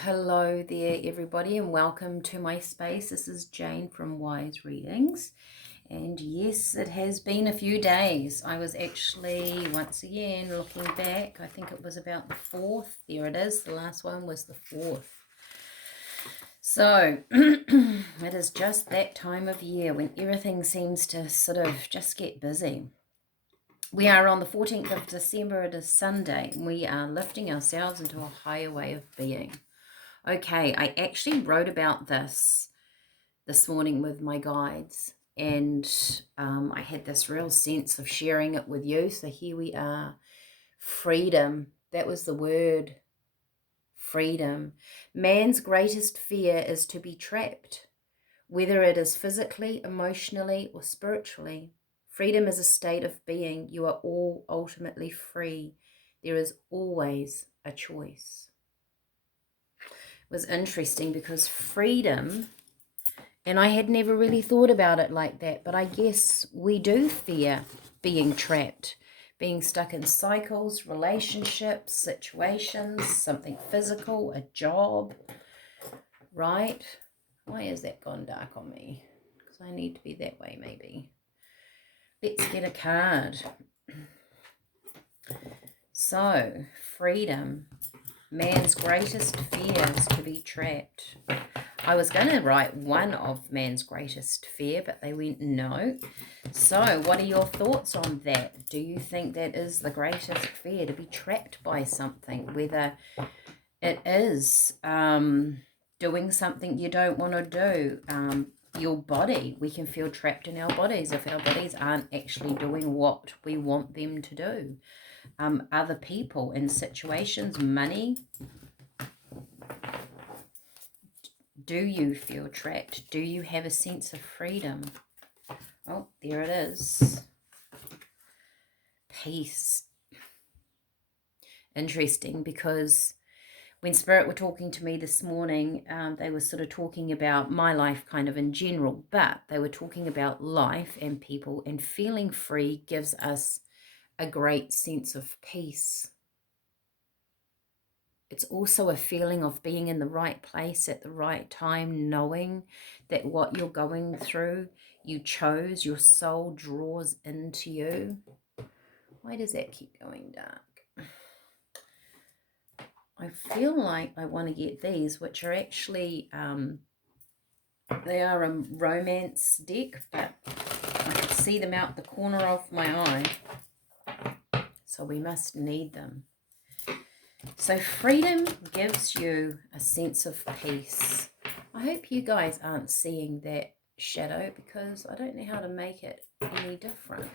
Hello there, everybody, and welcome to my space. This is Jane from Wise Readings. And yes, it has been a few days. I was actually, once again, looking back. I think it was about the 4th. There it is. The last one was the 4th. So, it is just that time of year when everything seems to sort of just get busy. We are on the 14th of December. It is Sunday. And we are lifting ourselves into a higher way of being. Okay, I actually wrote about this morning with my guides, and I had this real sense of sharing it with you. So here we are. Freedom. That was the word. Freedom. Man's greatest fear is to be trapped, whether it is physically, emotionally, or spiritually. Freedom is a state of being. You are all ultimately free. There is always a choice. Was interesting because freedom, and I had never really thought about it like that, but I guess we do fear being trapped, being stuck in cycles, relationships, situations, something physical, a job, right? Why has that gone dark on me? Because I need to be that way maybe. Let's get a card. So, freedom. Man's greatest fear is to be trapped. I was going to write one of man's greatest fear, but they went no. So what are your thoughts on that? Do you think that is the greatest fear, to be trapped by something, whether it is doing something you don't want to do? Your body, we can feel trapped in our bodies if our bodies aren't actually doing what we want them to do. Other people and situations, money. Do you feel trapped? Do you have a sense of freedom? Oh, there it is. Peace. Interesting, because when Spirit were talking to me this morning, they were sort of talking about my life kind of in general, but they were talking about life and people, and feeling free gives us a great sense of peace. It's also a feeling of being in the right place at the right time, knowing that what you're going through, you chose, your soul draws into you. Why does that keep going dark? I feel like I want to get these, which are actually, they are a romance deck, but I can see them out the corner of my eye. So we must need them. So freedom gives you a sense of peace. I hope you guys aren't seeing that shadow, because I don't know how to make it any different.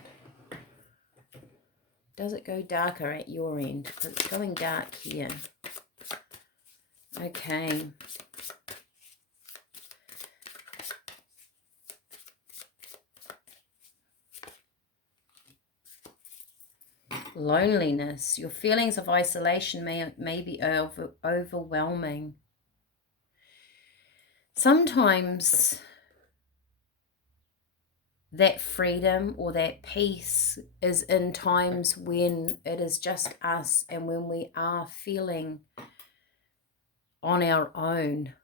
Does it go darker at your end? Because it's going dark here. Okay. Loneliness. Your feelings of isolation may be overwhelming. Sometimes that freedom or that peace is in times when it is just us and when we are feeling on our own.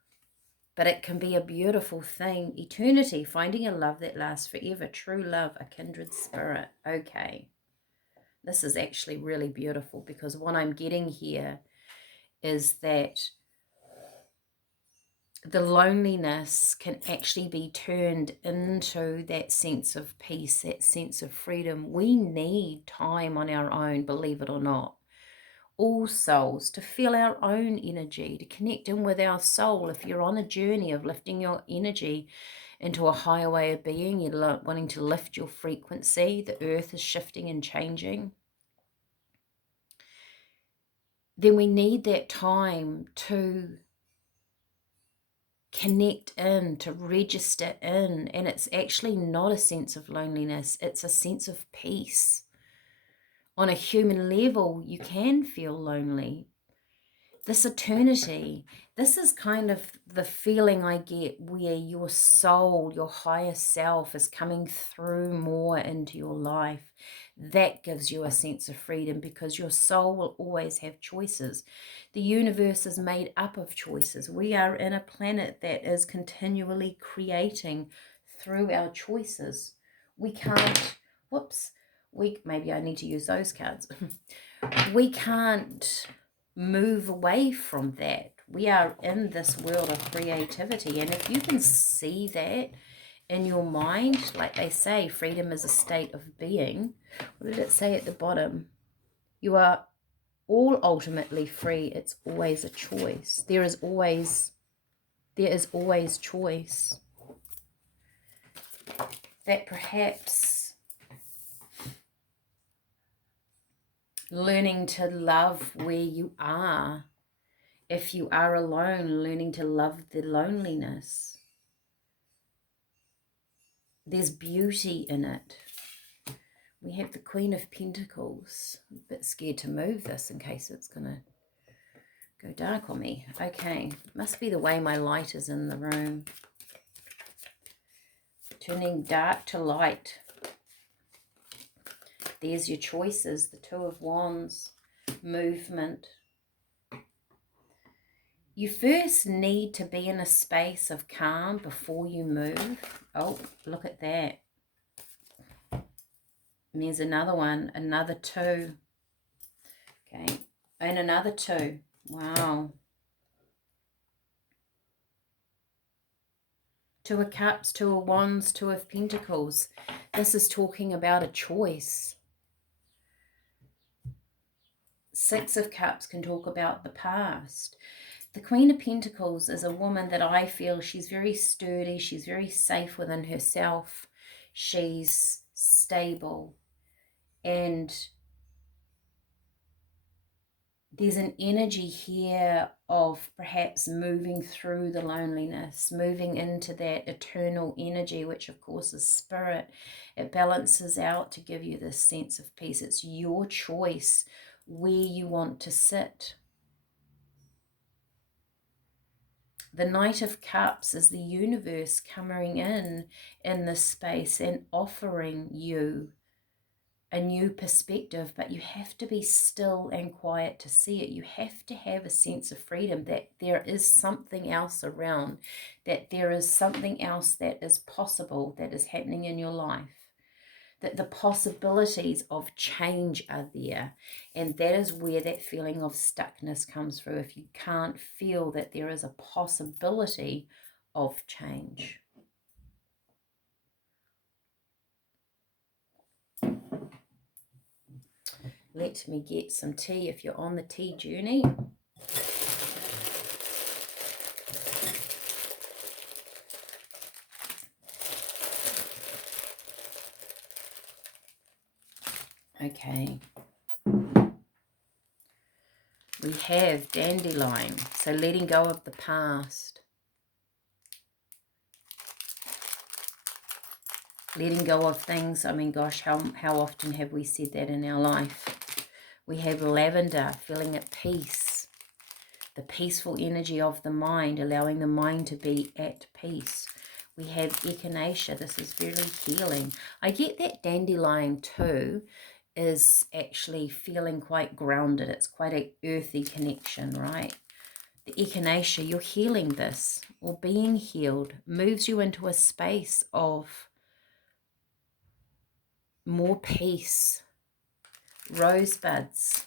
But it can be a beautiful thing. Eternity, finding a love that lasts forever, true love, a kindred spirit. Okay. This is actually really beautiful, because what I'm getting here is that the loneliness can actually be turned into that sense of peace, that sense of freedom. We need time on our own, believe it or not. All souls, to feel our own energy, to connect in with our soul. If you're on a journey of lifting your energy into a higher way of being, you're wanting to lift your frequency, the earth is shifting and changing, then we need that time to connect in, to register in. And it's actually not a sense of loneliness, it's a sense of peace. On a human level, you can feel lonely. This eternity, this is kind of the feeling I get, where your soul, your higher self, is coming through more into your life. That gives you a sense of freedom, because your soul will always have choices. The universe is made up of choices. We are in a planet that is continually creating through our choices. We can't, whoops, maybe I need to use those cards. We can't move away from that. We are in this world of creativity, and if you can see that in your mind, like they say, freedom is a state of being. What did it say at the bottom? You are all ultimately free. It's always a choice. There is always choice. That perhaps learning to love where you are, if you are alone, learning to love the loneliness. There's beauty in it. We have the Queen of Pentacles. I'm a bit scared to move this in case it's going to go dark on me. Okay, must be the way my light is in the room. Turning dark to light. There's your choices. The Two of Wands. Movement. You first need to be in a space of calm before you move. Oh, look at that. And there's another one, another 2. Okay, and another 2. Wow. 2 of Cups, 2 of Wands, 2 of Pentacles. This is talking about a choice. 6 of Cups can talk about the past. The Queen of Pentacles is a woman that I feel she's very sturdy. She's very safe within herself. She's stable. And there's an energy here of perhaps moving through the loneliness, moving into that eternal energy, which of course is spirit. It balances out to give you this sense of peace. It's your choice where you want to sit. The Knight of Cups is the universe coming in this space and offering you a new perspective, but you have to be still and quiet to see it. You have to have a sense of freedom, that there is something else around, that there is something else that is possible, that is happening in your life, that the possibilities of change are there. And that is where that feeling of stuckness comes through, if you can't feel that there is a possibility of change. Let me get some tea if you're on the tea journey. Okay. We have Dandelion, so letting go of the past. Letting go of things. I mean, gosh, how often have we said that in our life? We have Lavender, feeling at peace. The peaceful energy of the mind, allowing the mind to be at peace. We have Echinacea. This is very healing. I get that Dandelion too is actually feeling quite grounded. It's quite an earthy connection, right? The Echinacea, you're healing this, or being healed, moves you into a space of more peace. Rosebuds,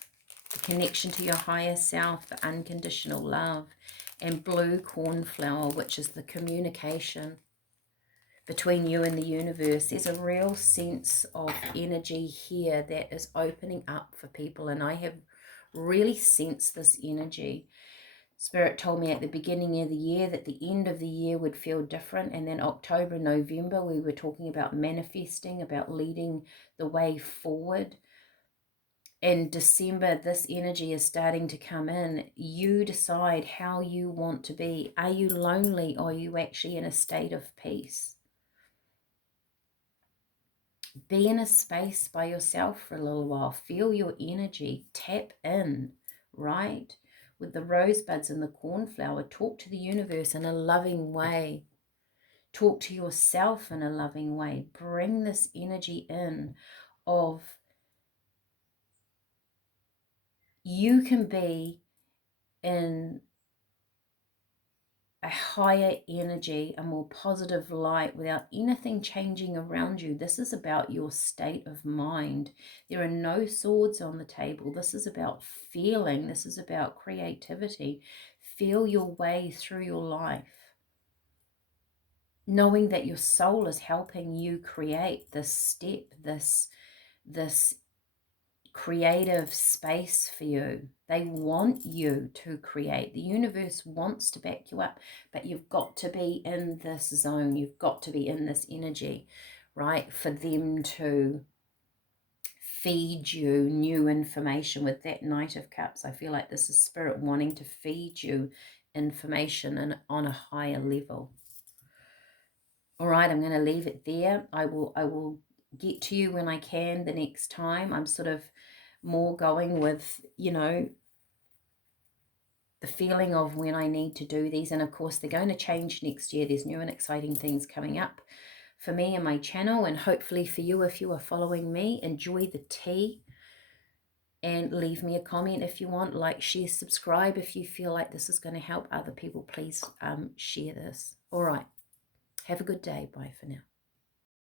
the connection to your higher self, the unconditional love. And blue cornflower, which is the communication between you and the universe. There's a real sense of energy here that is opening up for people, and I have really sensed this energy. Spirit told me at the beginning of the year that the end of the year would feel different, and then October, November, we were talking about manifesting, about leading the way forward. In December, this energy is starting to come in. You decide how you want to be. Are you lonely, or are you actually in a state of peace? Be in a space by yourself for a little while. Feel your energy. Tap in, right? With the rosebuds and the cornflower, talk to the universe in a loving way. Talk to yourself in a loving way. Bring this energy in of you can be in a higher energy, a more positive light without anything changing around you. This is about your state of mind. There are no swords on the table. This is about feeling. This is about creativity. Feel your way through your life, knowing that your soul is helping you create this step, this creative space for you. They want you to create. The universe wants to back you up, but you've got to be in this zone. You've got to be in this energy, right, for them to feed you new information. With that Knight of Cups, I feel like this is Spirit wanting to feed you information and on a higher level. All right, I'm going to leave it there. I will get to you when I can the next time. I'm sort of more going with, you know, the feeling of when I need to do these. And of course, they're going to change next year. There's new and exciting things coming up for me and my channel, and hopefully for you if you are following me. Enjoy the tea and leave me a comment if you want. Like, share, subscribe if you feel like this is going to help other people. Please share this. All right. Have a good day. Bye for now.